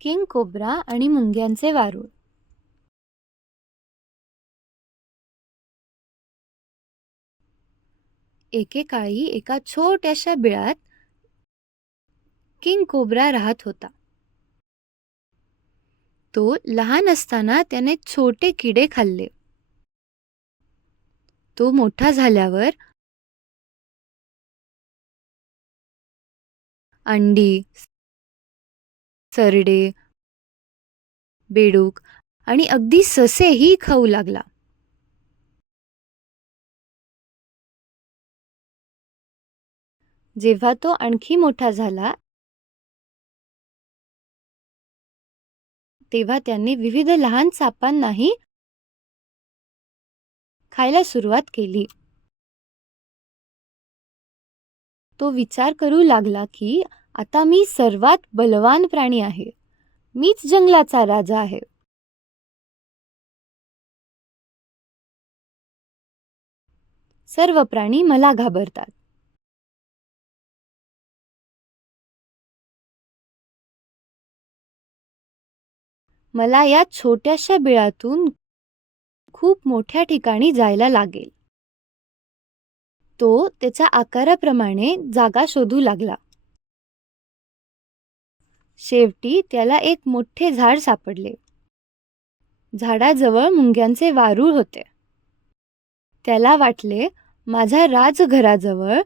King cobra आणि मुंग्यांचे वारूळ. एकेकाळी एका छोट्याशा बिळात किंग कोब्रा राहत होता. तो लहान असताना त्याने छोटे किडे खाल्ले. तो मोठा झाल्यावर अंडी, सरडे, बेडूक आणि अगदी ससेही खाऊ लागला. जेव्हा तो आणखी मोठा झाला तेव्हा त्यांनी विविध लहान सापांनाही खायला सुरुवात केली. तो विचार करू लागला की आता मी सर्वात बलवान प्राणी आहे. मीच जंगलाचा राजा आहे. सर्व प्राणी मला घाबरतात. मला या छोट्याशा बिळातून खूप मोठ्या ठिकाणी जायला लागेल. तो त्याच्या आकाराप्रमाणे जागा शोधू लागला. शेवटी त्याला एक मोठे झाड सापडले. झाडाजवळ मुंग्यांचे वारूळ होते. त्याला वाटले माझ्या राजघराजवळ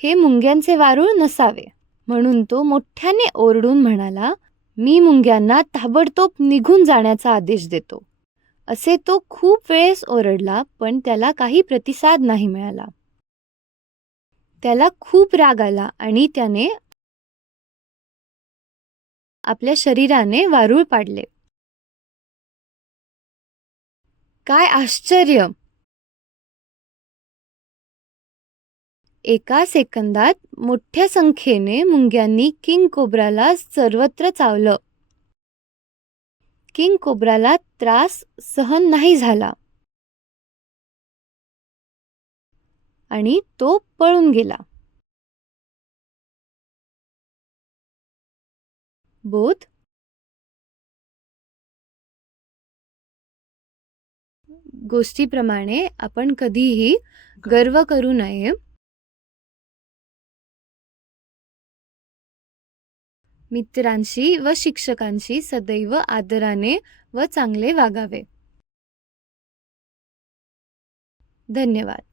हे मुंग्यांचे वारूळ नसावे, म्हणून तो मोठ्याने ओरडून म्हणाला, मी मुंग्यांना ताबडतोब निघून जाण्याचा आदेश देतो. असे तो खूप वेळेस ओरडला, पण त्याला काही प्रतिसाद नाही मिळाला. त्याला खूप राग आला आणि त्याने आपल्या शरीराने वारूळ पाडले. काय आश्चर्य! एका सेकंदात मोठ्या संख्येने मुंग्यांनी किंग कोब्राला सर्वत्र चावलं. किंग कोब्राला त्रास सहन नाही झाला आणि तो पळून गेला. बोध गोष्टीप्रमाणे आपण कधीही गर्व करू नये. मित्रांशी व शिक्षकांशी सदैव आदराने व चांगले वागावे. धन्यवाद.